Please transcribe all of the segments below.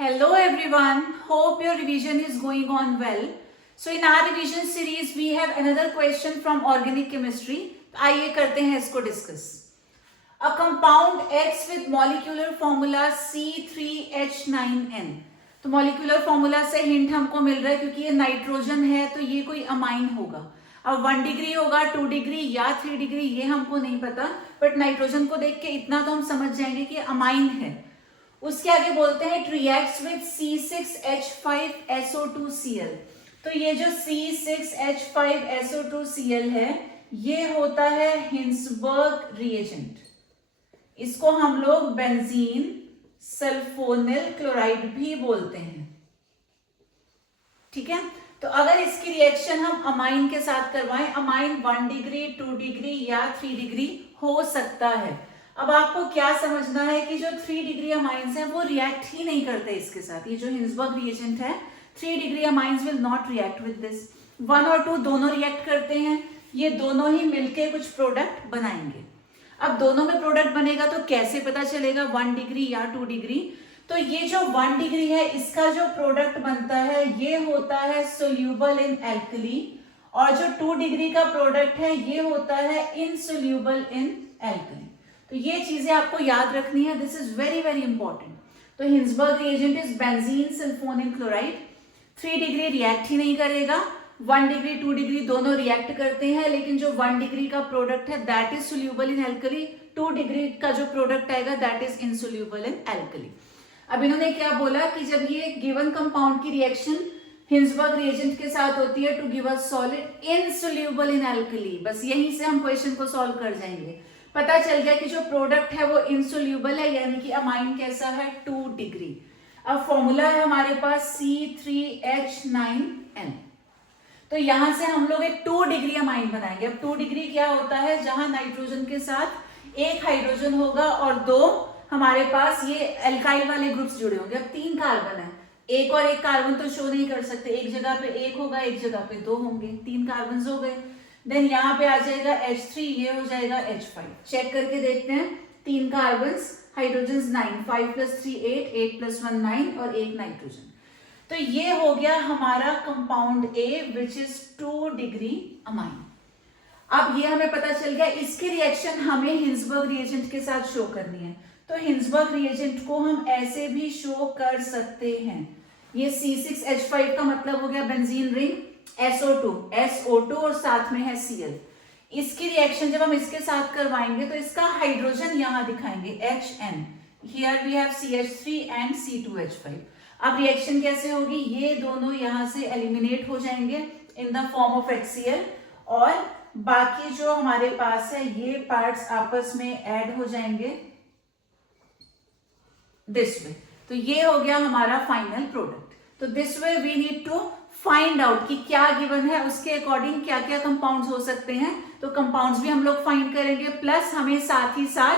Hello everyone, hope your revision is going on well. So in our revision series we have another question from organic chemistry. आइए करते हैं इसको discuss. A compound X with molecular formula C3H9N. तो molecular formula से hint हमको मिल रहा है क्योंकि ये नाइट्रोजन है तो ये कोई अमाइन होगा. अब 1 डिग्री होगा, 2 डिग्री या 3 डिग्री ये हमको नहीं पता, बट नाइट्रोजन को देख के इतना तो हम समझ जाएंगे कि अमाइन है. उसके आगे बोलते हैं इट रिएक्ट्स विद C6H5SO2Cl. तो ये जो C6H5SO2Cl है ये होता है हिंसबर्ग रिएजेंट. इसको हम लोग बेंजीन सल्फोनिल क्लोराइड भी बोलते हैं. ठीक है, तो अगर इसकी रिएक्शन हम अमाइन के साथ करवाएं, अमाइन 1 डिग्री, 2 डिग्री या 3 डिग्री हो सकता है. अब आपको क्या समझना है कि जो 3 डिग्री अमाइंस हैं वो रिएक्ट ही नहीं करते इसके साथ. ये जो हिंसबर्ग रिएजेंट है 3 degree amines will not react with this. 1 और 2 दोनों रिएक्ट करते हैं, ये दोनों ही मिलके कुछ प्रोडक्ट बनाएंगे. अब दोनों में प्रोडक्ट बनेगा तो कैसे पता चलेगा 1 डिग्री या 2 डिग्री. तो ये जो 1 डिग्री है इसका जो प्रोडक्ट बनता है ये होता है सोल्यूबल इन एल्कली, और जो 2 डिग्री का प्रोडक्ट है ये होता है इनसोल्यूबल इन एल्कली. तो ये चीजें आपको याद रखनी है. This is very very important. तो Hinsberg reagent is benzene sulphonyl chloride. 3 degree react ही नहीं करेगा, 1 डिग्री 2 डिग्री दोनों रिएक्ट करते हैं, लेकिन जो 1 डिग्री का प्रोडक्ट है that is soluble in alkali. 2 degree का जो प्रोडक्ट आएगा that is insoluble in alkali. अब इन्होंने क्या बोला कि जब ये गिवन कंपाउंड की रिएक्शन हिंसबर्ग रिएजेंट के साथ होती है to give us solid insoluble in alkali. बस यहीं से हम क्वेश्चन को सॉल्व कर जाएंगे. पता चल गया कि जो प्रोडक्ट है वो इनसोल्यूबल है, यानी कि अमाइन कैसा है 2 डिग्री. अब फॉर्मूला है हमारे पास C3H9N. तो यहां से हम लोग एक 2 डिग्री अमाइन बनाएंगे. अब 2 डिग्री क्या होता है, जहां नाइट्रोजन के साथ एक हाइड्रोजन होगा और 2 हमारे पास ये एल्काइल वाले ग्रुप्स जुड़े होंगे. अब 3 कार्बन है, एक और एक कार्बन तो शो नहीं कर सकते. एक जगह पे 1 होगा, एक जगह पे 2 होंगे, 3 कार्बन हो गए. देन यहाँ पे आ जाएगा H3, ये हो जाएगा H5. चेक करके देखते हैं. 3 कार्बन, हाइड्रोजन 9, 5 + 3 8, 8 + 1 9 और 1 नाइट्रोजन. तो ये हो गया हमारा compound A which is 2 degree amine. अब ये हमें पता चल गया इसकी रिएक्शन हमें हिंसबर्ग रिएजेंट के साथ शो करनी है. तो हिंसबर्ग रिएजेंट को हम ऐसे भी शो कर सकते हैं. ये C6H5 का मतलब हो गया बेंजीन रिंग, SO2 और साथ में है Cl. इसकी रिएक्शन जब हम इसके साथ करवाएंगे तो इसका हाइड्रोजन यहां दिखाएंगे HN. Here we have CH3 and C2H5. अब रिएक्शन कैसे होगी, ये दोनों यहां से एलिमिनेट हो जाएंगे in the form of HCl, और बाकी जो हमारे पास है ये पार्ट्स आपस में ऐड हो जाएंगे दिस वे. तो ये हो गया हमारा फाइनल प्रोडक्ट. तो this way we need to find out कि क्या गिवन है, उसके अकॉर्डिंग क्या क्या कंपाउंड्स हो सकते हैं. तो कंपाउंड्स भी हम लोग फाइंड करेंगे, प्लस हमें साथ ही साथ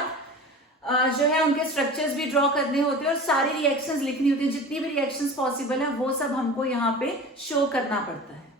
जो है उनके स्ट्रक्चर्स भी ड्रॉ करने होते हैं और सारी रिएक्शंस लिखनी होती है. जितनी भी रिएक्शंस पॉसिबल है वो सब हमको यहाँ पे शो करना पड़ता है.